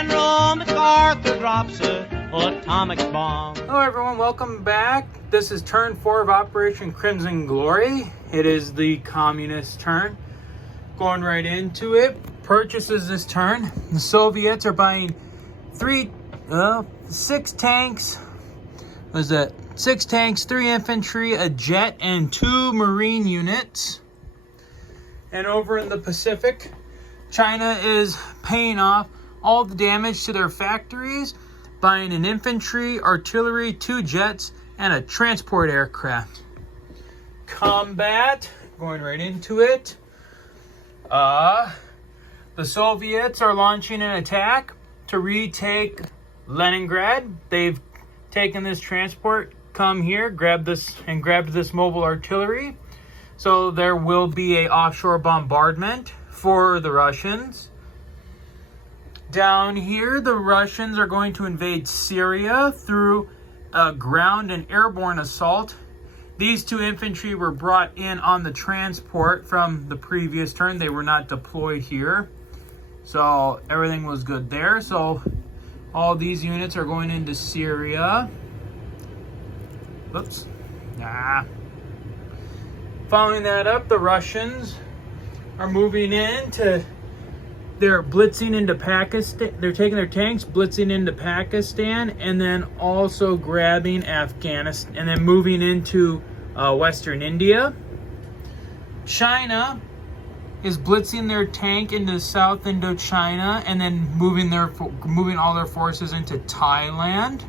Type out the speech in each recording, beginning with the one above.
General MacArthur drops a atomic bomb. Hello everyone, welcome back. This is turn 4 of Operation Crimson Glory. It is the communist turn. Going right into it. Purchases this turn. The Soviets are buying 6 tanks. What is that? 6 tanks, 3 infantry, a jet, and 2 marine units. And over in the Pacific, China is paying off all the damage to their factories, buying an infantry, artillery, 2 jets, and a transport aircraft. Combat, going right into it. The Soviets are launching an attack to retake Leningrad. They've taken this transport, come here, grabbed this mobile artillery. So there will be an offshore bombardment for the Russians. Down here, the Russians are going to invade Syria through a ground and airborne assault. These 2 infantry were brought in on the transport from the previous turn. They were not deployed here. So everything was good there. So all these units are going into Syria. Oops. Following that up, the Russians are moving in they're blitzing into Pakistan. They're taking their tanks, blitzing into Pakistan, and then also grabbing Afghanistan, and then moving into Western India. China is blitzing their tank into South Indochina, and then moving all their forces into Thailand.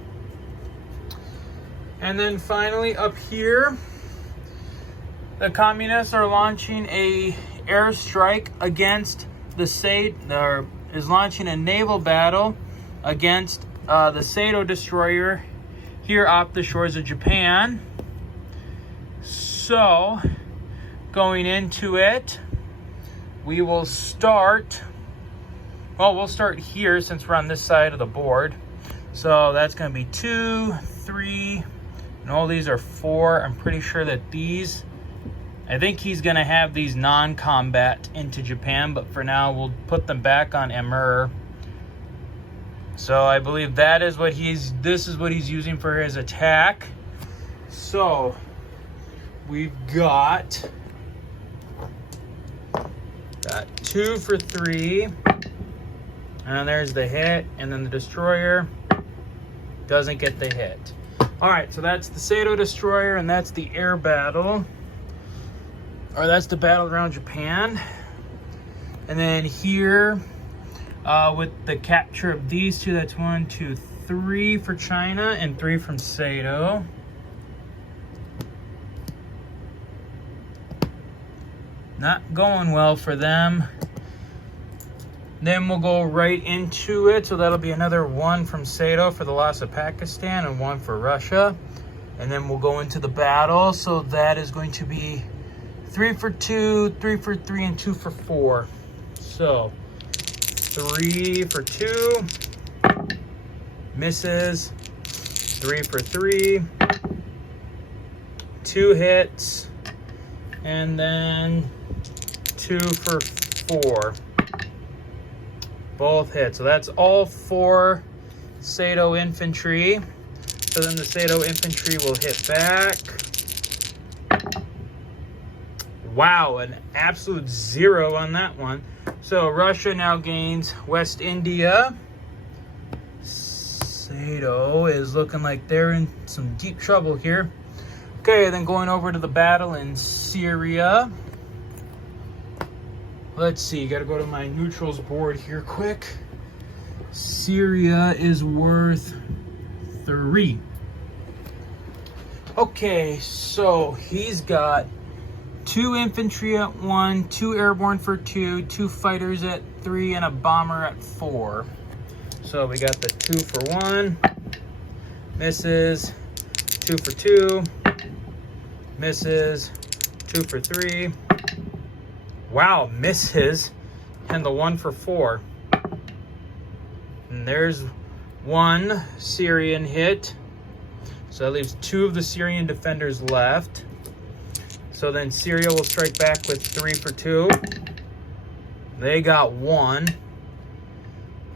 And then finally up here, the communists are launching a airstrike against is launching a naval battle against the Sato destroyer here off the shores of Japan. So, going into it, we'll start here since we're on this side of the board. So that's going to be 2, 3, and all these are 4. I'm pretty sure that I think he's going to have these non-combat into Japan, but for now we'll put them back on Emir. So I believe this is what he's using for his attack. So we've got 2 for 3. And there's the hit, and then the destroyer doesn't get the hit. Alright, so that's the Sato destroyer, and that's the air battle. Or that's the battle around Japan. And then here, with the capture of these 2, that's 1, 2, 3 for China and 3 from Sato. Not going well for them. Then we'll go right into it. So that'll be another 1 from Sato for the loss of Pakistan and 1 for Russia. And then we'll go into the battle. So that is going to be 3 for 2, 3 for 3, and 2 for 4. So 3 for 2. Misses. 3 for 3. 2 hits. And then 2 for 4. Both hit. So that's all 4 Sato infantry. So then the Sato infantry will hit back. Wow, an absolute 0 on that one. So Russia now gains West India. Sato is looking like they're in some deep trouble here. Okay, then going over to the battle in Syria. Let's see, gotta go to my neutrals board here quick. Syria is worth 3. Okay, so he's got 2 infantry at 1, 2 airborne for 2, 2 fighters at 3, and a bomber at 4. So we got the 2 for 1, misses, 2 for 2, misses, 2 for 3. Wow, misses, and the 1 for 4. And there's 1 Syrian hit. So that leaves 2 of the Syrian defenders left. So then Syria will strike back with 3 for 2. They got 1.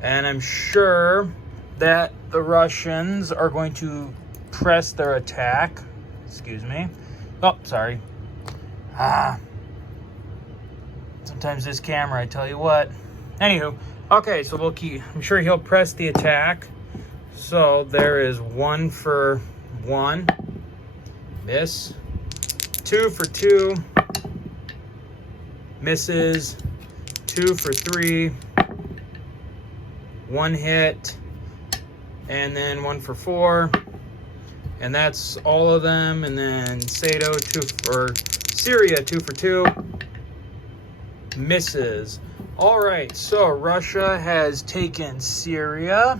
And I'm sure that the Russians are going to press their attack. Excuse me. Oh, sorry. Sometimes this camera, I tell you what. Anywho, okay, so we'll keep, I'm sure he'll press the attack. So there is 1 for 1. Miss. 2 for 2. Misses. 2 for 3. 1 hit. And then 1 for 4. And that's all of them. And then Syria 2 for 2. Misses. All right, so Russia has taken Syria.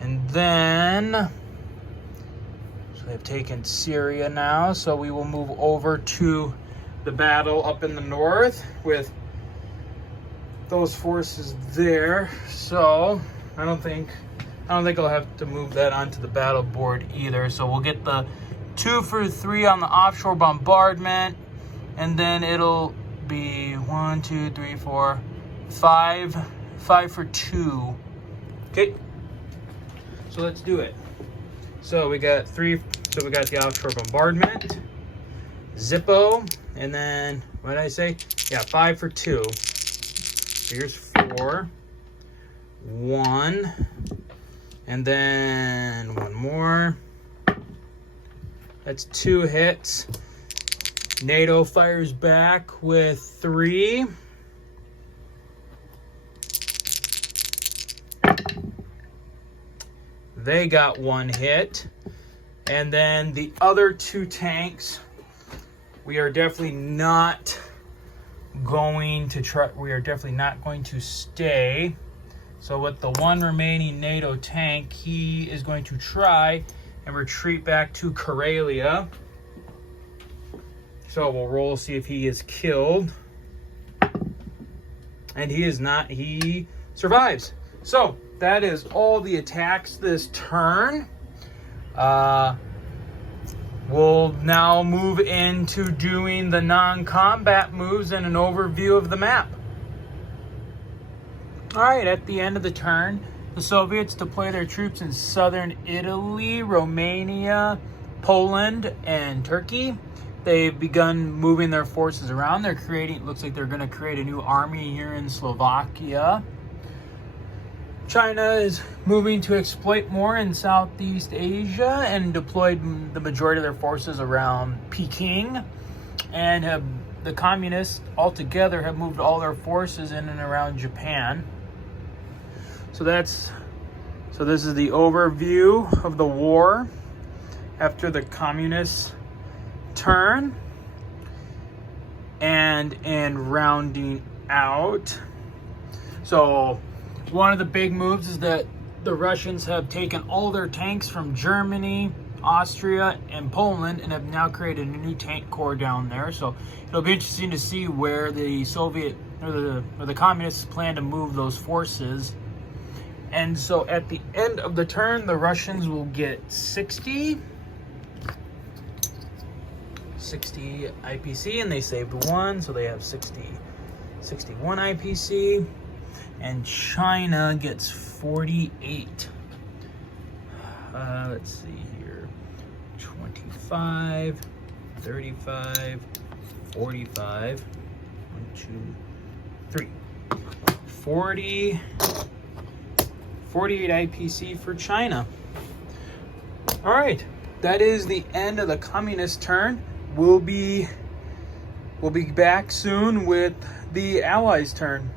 And then, so they've taken Syria now. So we will move over to the battle up in the north with those forces there. So I don't think I'll have to move that onto the battle board either. So we'll get the 2 for 3 on the offshore bombardment, and then it'll be 1, 2, 3, 4, 5 for 2. Okay, so let's do it. So we got 3. So we got the offshore bombardment, Zippo, and then what did I say? Yeah, 5 for 2. Here's 4, 1, and then 1 more. That's 2 hits. NATO fires back with 3. They got 1 hit. And then the other 2 tanks, we are definitely not going to try. We are definitely not going to stay. So with the 1 remaining NATO tank, he is going to try and retreat back to Karelia. So we'll roll, see if he is killed. And he is not. He survives. So that is all the attacks this turn. We'll now move into doing the non-combat moves and an overview of the map. All right, at the end of the turn, the Soviets deploy their troops in southern Italy, Romania, Poland, and Turkey. They've begun moving their forces around. Looks like they're going to create a new army here in Slovakia. China is moving to exploit more in Southeast Asia and deployed the majority of their forces around Peking. And the communists altogether have moved all their forces in and around Japan. So this is the overview of the war after the communists' turn. And in rounding out, so one of the big moves is that the Russians have taken all their tanks from Germany, Austria, and Poland and have now created a new tank corps down there. So it'll be interesting to see where the Soviet or the communists plan to move those forces. And so at the end of the turn, the Russians will get 60 IPC, and they saved 1, so they have 61 IPC. And China gets 48. Let's see here. 25, 35, 45. 1, 2, 3. 48 IPC for China. All right, that is the end of the communist turn. We'll be back soon with the Allies' turn.